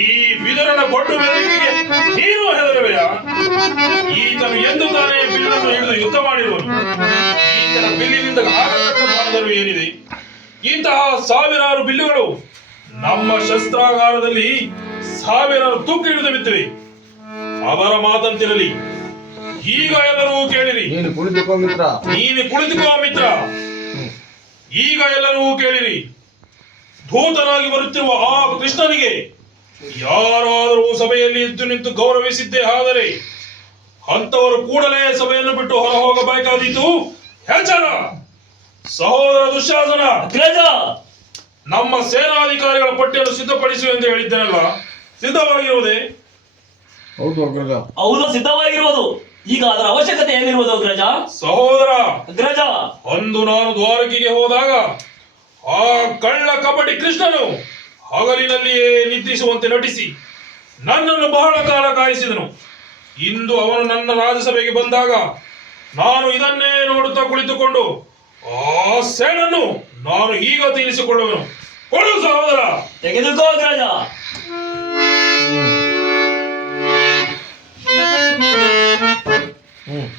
ಈ ಬಿದರನ ಗೊಡ್ಡು ಬೆದರಿಕೆಗೆ ನೀರು ಹೆದರವೆಯ ಈತನು ಎಂದು ತಾನೇ ಬಿಲ್ಲನ್ನು ಹಿಡಿದು ಯುದ್ಧ ಮಾಡಿರುವನು. ಈತನ ಬಿಲ್ಲಿನಿಂದ ಆಗಾಧರು ಏನಿದೆ? ಇಂತಹ ಸಾವಿರಾರು ಬಿಲ್ಲುಗಳು ನಮ್ಮ ಶಸ್ತ್ರಾಗಾರದಲ್ಲಿ ಸಾವಿರಾರು ತೂಕ ಹಿಡಿದು ಬಿತ್ತಿವೆ ಅವರ ಮಾತಂತಿರಲಿ. ಈಗ ಎಲ್ಲರೂ ಕೇಳಿರಿ. ನೀನು ಕುಳಿತುಕೋ ಮಿತ್ರ. ಈಗ ಎಲ್ಲರೂ ಕೇಳಿರಿ. ಧೂತನಾಗಿ ಬರುತ್ತಿರುವ ಆ ಕೃಷ್ಣನಿಗೆ ಯಾರಾದರೂ ಸಭೆಯಲ್ಲಿ ಇದ್ದು ನಿಂತು ಗೌರವಿಸಿದ್ದೇ ಆದರೆ ಅಂತವರು ಕೂಡಲೇ ಸಭೆಯನ್ನು ಬಿಟ್ಟು ಹೊರ ಹೋಗಬೇಕಾದೀತು ಹೆಚ್ಚನ ಸಹೋದರ ದುಶ್ಯಾಸನ! ಅಗ್ರಜ ನಮ್ಮ ಸೇನಾಧಿಕಾರಿಗಳ ಪಟ್ಟಿಯನ್ನು ಸಿದ್ಧಪಡಿಸು ಎಂದು ಹೇಳಿದ್ದೇನಲ್ಲ ಸಿದ್ಧವಾಗಿರುವುದೇ? ಹೌದು ಅಗ್ರಜ. ಹೌದು ಸಿದ್ಧವಾಗಿರುವುದು. ಈಗ ಅದರ ಅವಶ್ಯಕತೆ ಏನಿರುವುದು ಅಗ್ರಜ? ಸಹೋದರ! ಅಗ್ರಜ! ಒಂದು ನಾನು ದ್ವಾರಕಿಗೆ ಹೋದಾಗ ಆ ಕಳ್ಳ ಕಬಡ್ಡಿ ಕೃಷ್ಣನು ಹಗಲಿನಲ್ಲಿಯೇ ನಿದ್ರಿಸುವಂತೆ ನಟಿಸಿ ನನ್ನನ್ನು ಬಹಳ ಕಾಲ ಕಾಯಿಸಿದನು. ಇಂದು ಅವನು ನನ್ನ ರಾಜ್ಯಸಭೆಗೆ ಬಂದಾಗ ನಾನು ಇದನ್ನೇ ನೋಡುತ್ತಾ ಕುಳಿತುಕೊಂಡು ಆ ಸೇನನ್ನು ನಾನು ಈಗ ತೀರಿಸಿಕೊಳ್ಳುವನು ಕೊಡು ಸಹೋದರ. ತೆಗೆದುಕೋ ರಾಜ ಹ್ಞೂ